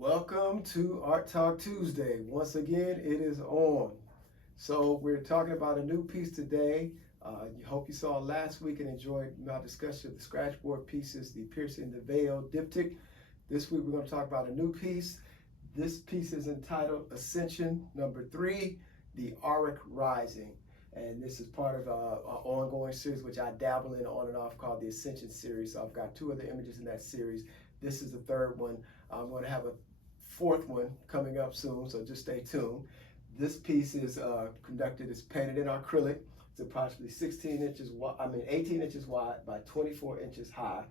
Welcome to Art Talk Tuesday. Once again, it is on. So we're talking about a new piece today. I hope you saw last week and enjoyed my discussion of the scratchboard pieces, the piercing the veil diptych. This week we're going to talk about a new piece. This piece is entitled Ascension number 3, the Auruc Rising. And this is part of an ongoing series which I dabble in on and off called the Ascension series. So I've got 2 other images in that series. This is the 3rd one. I'm going to have a 4th one coming up soon, so just stay tuned. This piece is it's painted in acrylic. It's approximately 18 inches wide by 24 inches high.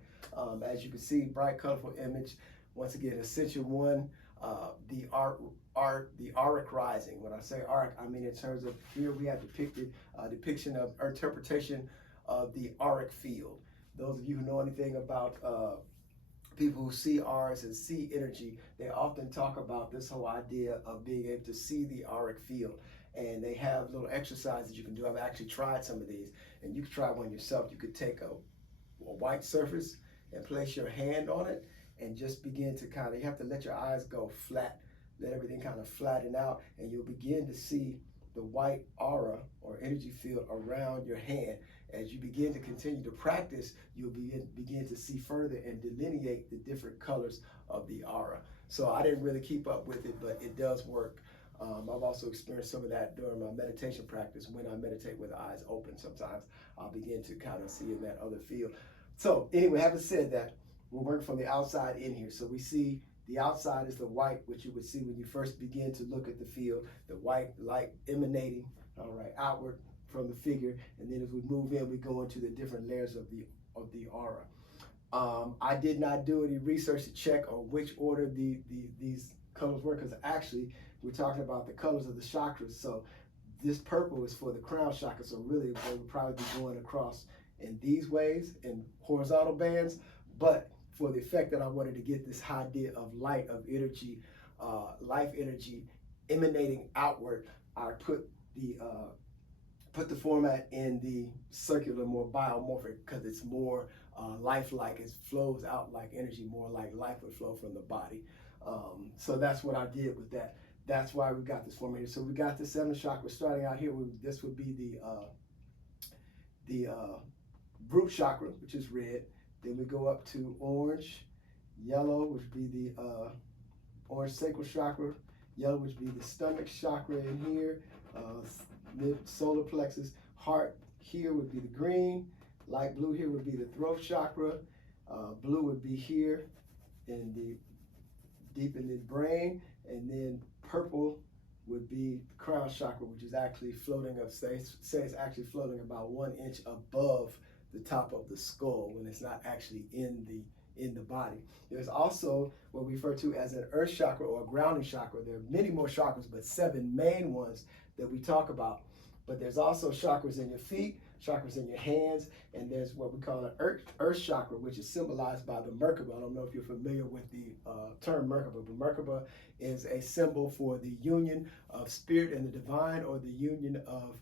As you can see, bright, colorful image. Once again, Ascension 1, the Auruc Rising. When I say Auric, I mean in terms of here we have depicted depiction of or interpretation of the Auric field. Those of you who know anything about people who see auras and see energy, they often talk about this whole idea of being able to see the auric field. And they have little exercises you can do. I've actually tried some of these, and you can try one yourself. You could take a white surface and place your hand on it and just begin to you have to let your eyes go flat, let everything kind of flatten out, and you'll begin to see the white aura or energy field around your hand. As you begin to continue to practice, you'll begin to see further and delineate the different colors of the aura. So I didn't really keep up with it, but it does work. I've also experienced some of that during my meditation practice. When I meditate with the eyes open, sometimes I'll begin to kind of see in that other field. So anyway, having said that, we're working from the outside in here. So we see the outside is the white, which you would see when you first begin to look at the field, the white light emanating, outward from the figure, and then as we move in, we go into the different layers of the aura. I did not do any research to check on which order these colors were, because actually we're talking about the colors of the chakras. So this purple is for the crown chakra, so really they would probably be going across in these ways in horizontal bands, but for the effect that I wanted to get this idea of light, of energy, life energy emanating outward, I put the format in the circular, more biomorphic, because it's more lifelike. It flows out like energy, more like life would flow from the body. So that's what I did with that. That's why we got this format here. So we got the 7 chakras starting out here. This would be the root chakra, which is red. Then we go up to orange, yellow, which would be the orange sacral chakra, yellow, which would be the stomach chakra in here, mid solar plexus, heart here would be the green, light blue here would be the throat chakra, blue would be here in the deep in the brain, and then purple would be the crown chakra, which is actually floating up, say it's actually floating about 1 inch above the top of the skull when it's not actually in the body. There's also what we refer to as an earth chakra or a grounding chakra. There are many more chakras, but 7 main ones that we talk about. But there's also chakras in your feet, chakras in your hands, and there's what we call an earth chakra, which is symbolized by the Merkaba. I don't know if you're familiar with the term Merkaba, but Merkaba is a symbol for the union of spirit and the divine, or the union of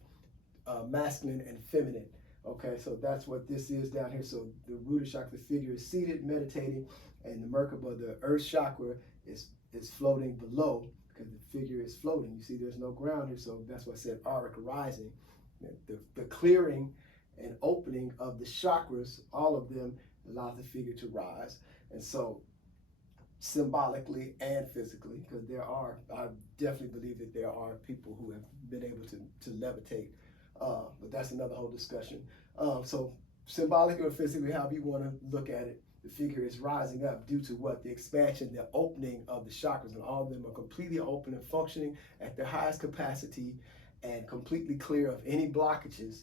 masculine and feminine. Okay, so that's what this is down here. So the root chakra, the figure is seated, meditating, and the Merkaba, the earth chakra, is floating below, because the figure is floating. You see there's no ground here, so that's why I said Auruc Rising. The clearing and opening of the chakras, all of them, allows the figure to rise. And so symbolically and physically, because I definitely believe that there are people who have been able to levitate. But that's another whole discussion. So symbolically or physically, however you want to look at it, the figure is rising up due to what? The expansion, the opening of the chakras, and all of them are completely open and functioning at their highest capacity and completely clear of any blockages.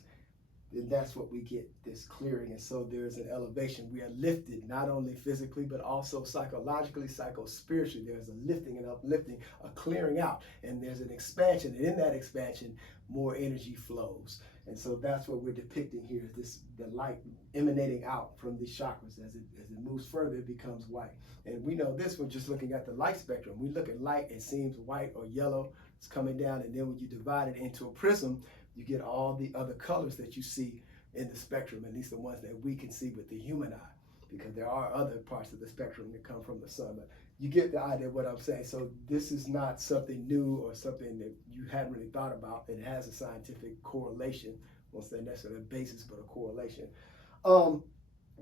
Then that's what we get, this clearing. And so there's an elevation. We are lifted, not only physically, but also psychologically, psycho-spiritually. There's a lifting and uplifting, a clearing out, and there's an expansion. And in that expansion, more energy flows. And so that's what we're depicting here, the light emanating out from the chakras. As it moves further, it becomes white. And we know this when just looking at the light spectrum. We look at light, it seems white or yellow. It's coming down, and then when you divide it into a prism, you get all the other colors that you see in the spectrum, at least the ones that we can see with the human eye, because there are other parts of the spectrum that come from the sun. But you get the idea of what I'm saying. So this is not something new or something that you hadn't really thought about. It has a scientific correlation. I won't say necessarily a basis, but a correlation. So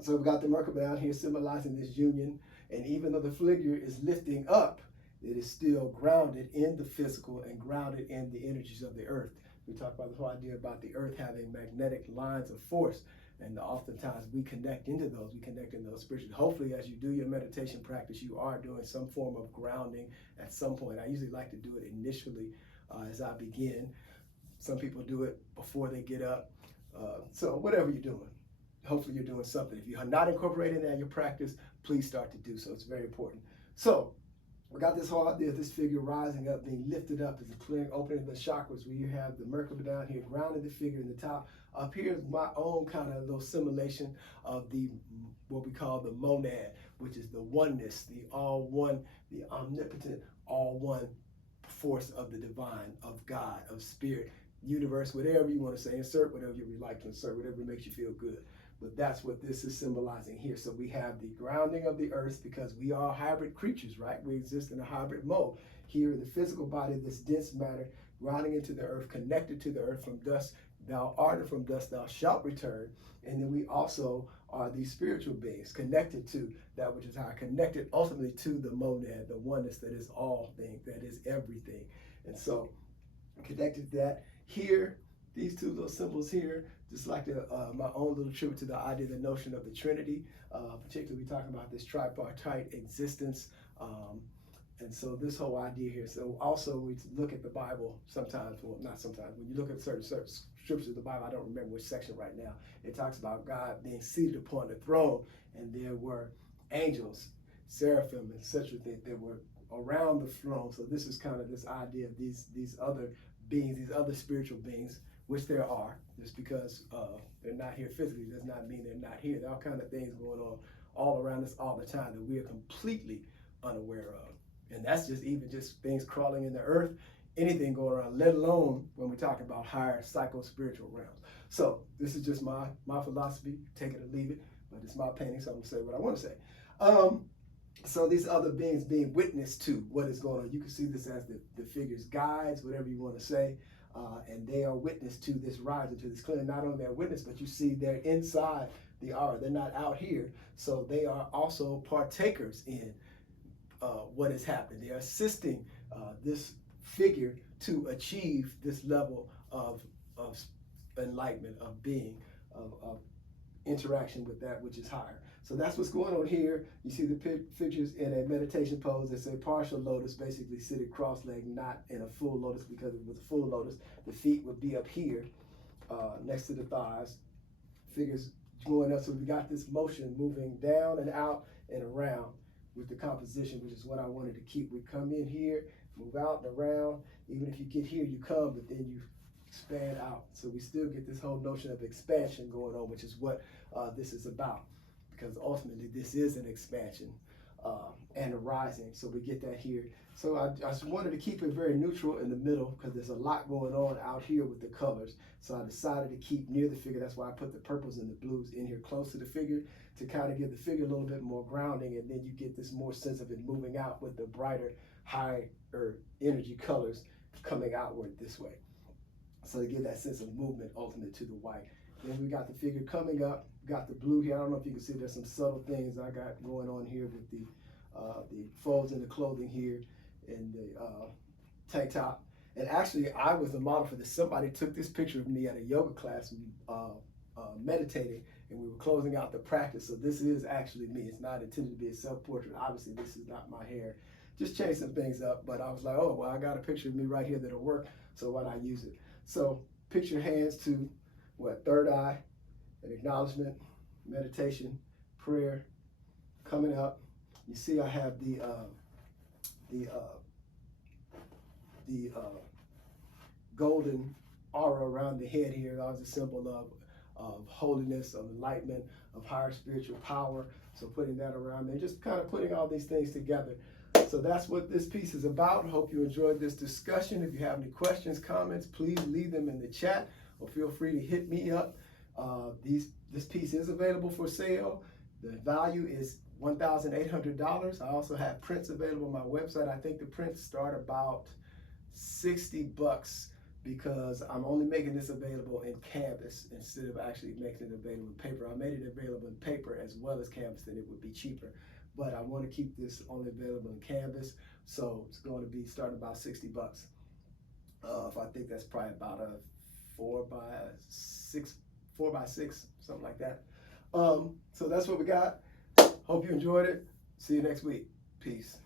we got the Merkaba down here symbolizing this union. And even though the figure is lifting up, it is still grounded in the physical and grounded in the energies of the earth. We talk about the whole idea about the earth having magnetic lines of force. And oftentimes we connect into those. We connect in those spiritually. Hopefully, as you do your meditation practice, you are doing some form of grounding at some point. I usually like to do it initially as I begin. Some people do it before they get up. So whatever you're doing, hopefully you're doing something. If you're not incorporating that in your practice, please start to do so. It's very important. So we got this whole idea of this figure rising up, being lifted up as a clearing, opening the chakras, where you have the Merkaba down here, grounding the figure in the top. Up here is my own kind of little simulation of the what we call the monad, which is the oneness, the all one, the omnipotent, all one force of the divine, of God, of spirit, universe, whatever you want to say. Insert whatever you like to insert, whatever makes you feel good. But that's what this is symbolizing here. So we have the grounding of the earth because we are hybrid creatures, right? We exist in a hybrid mode. Here in the physical body, this dense matter, grounding into the earth, connected to the earth. From dust thou art, and from dust thou shalt return. And then we also are these spiritual beings connected to that which is higher, connected ultimately to the monad, the oneness that is all things, that is everything. And so connected to that here, these two little symbols here, just like my own little tribute to the idea, the notion of the Trinity, particularly we talking about this tripartite existence. And so this whole idea here. So also we look at the Bible sometimes, well, not sometimes, when you look at certain scriptures of the Bible, I don't remember which section right now, it talks about God being seated upon the throne, and there were angels, seraphim, and such things that were around the throne. So this is kind of this idea of these other beings, these other spiritual beings, which there are. Just because they're not here physically does not mean they're not here. There are all kinds of things going on all around us all the time that we are completely unaware of. And that's just even just things crawling in the earth, anything going around, let alone when we talk about higher psycho-spiritual realms. So this is just my philosophy, take it or leave it, but it's my painting, so I'm gonna say what I wanna say. So these other beings being witness to what is going on. You can see this as the figure's guides, whatever you wanna say, and they are witness to this rising, to this clearing. Not only their witness, but you see they're inside the aura. They're not out here, so they are also partakers in what is happening. They are assisting this figure to achieve this level of enlightenment, of being, of interaction with that which is higher. So that's what's going on here. You see the figures in a meditation pose. It's a partial lotus, basically seated cross-legged, not in a full lotus, because if it was a full lotus, the feet would be up here next to the thighs. Figures going up, so we got this motion moving down and out and around with the composition, which is what I wanted to keep. We come in here, move out and around. Even if you get here, you come, but then you expand out. So we still get this whole notion of expansion going on, which is what this is about. Because ultimately this is an expansion and a rising. So we get that here. So I just wanted to keep it very neutral in the middle because there's a lot going on out here with the colors. So I decided to keep near the figure. That's why I put the purples and the blues in here close to the figure to kind of give the figure a little bit more grounding, and then you get this more sense of it moving out with the brighter, higher energy colors coming outward this way. So to give that sense of movement ultimate to the white. Then we got the figure coming up, got the blue here. I don't know if you can see, there's some subtle things I got going on here with the folds in the clothing here and the tank top. And actually, I was the model for this. Somebody took this picture of me at a yoga class meditating, and we were closing out the practice. So this is actually me. It's not intended to be a self-portrait. Obviously, this is not my hair. Just changed some things up, but I was like, oh, well, I got a picture of me right here that'll work, so why not use it? So picture hands to what? Third eye, an acknowledgement, meditation, prayer, coming up. You see I have the golden aura around the head here. That was a symbol of holiness, of enlightenment, of higher spiritual power. So putting that around there, just kind of putting all these things together. So that's what this piece is about. Hope you enjoyed this discussion. If you have any questions, comments, please leave them in the chat or feel free to hit me up. This piece is available for sale. The value is $1,800. I also have prints available on my website. I think the prints start about $60 because I'm only making this available in canvas instead of actually making it available in paper. I made it available in paper as well as canvas, then it would be cheaper. But I want to keep this only available in canvas, so it's going to be starting about $60. If I think that's probably about a 4x6, something like that. So that's what we got. Hope you enjoyed it. See you next week. Peace.